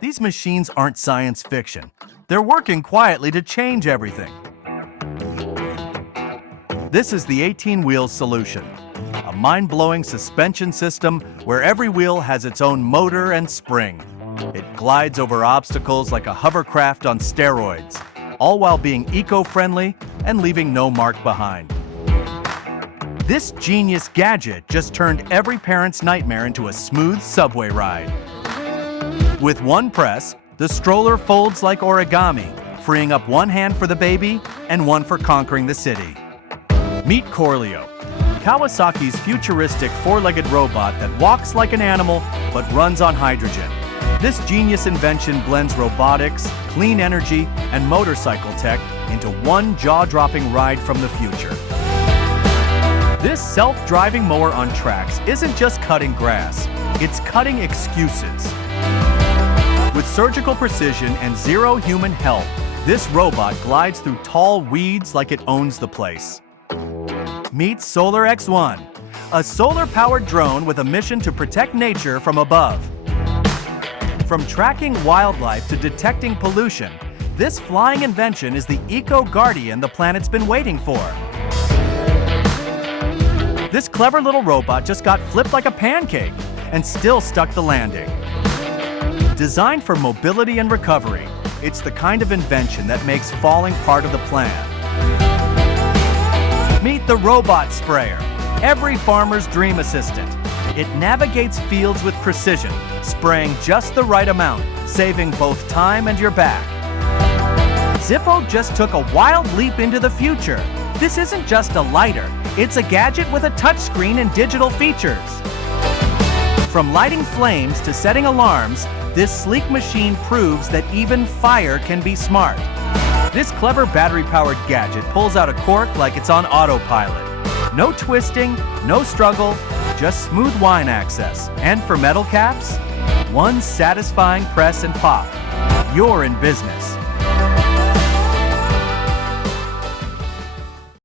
These machines aren't science fiction. They're working quietly to change everything. This is the 18-wheel solution, a mind-blowing suspension system where every wheel has its own motor and spring. It glides over obstacles like a hovercraft on steroids, all while being eco-friendly and leaving no mark behind. This genius gadget just turned every parent's nightmare into a smooth subway ride. With one press, the stroller folds like origami, freeing up one hand for the baby and one for conquering the city. Meet Corleo, Kawasaki's futuristic four-legged robot that walks like an animal but runs on hydrogen. This genius invention blends robotics, clean energy, and motorcycle tech into one jaw-dropping ride from the future. This self-driving mower on tracks isn't just cutting grass, it's cutting excuses. With surgical precision and zero human help, this robot glides through tall weeds like it owns the place. Meet Solar X1, a solar-powered drone with a mission to protect nature from above. From tracking wildlife to detecting pollution, this flying invention is the eco-guardian the planet's been waiting for. This clever little robot just got flipped like a pancake and still stuck the landing. Designed for mobility and recovery, it's the kind of invention that makes falling part of the plan. Meet the robot sprayer, every farmer's dream assistant. It navigates fields with precision, spraying just the right amount, saving both time and your back. Zippo just took a wild leap into the future. This isn't just a lighter, it's a gadget with a touchscreen and digital features. From lighting flames to setting alarms, this sleek machine proves that even fire can be smart. This clever battery-powered gadget pulls out a cork like it's on autopilot. No twisting, no struggle, just smooth wine access. And for metal caps, one satisfying press and pop. You're in business.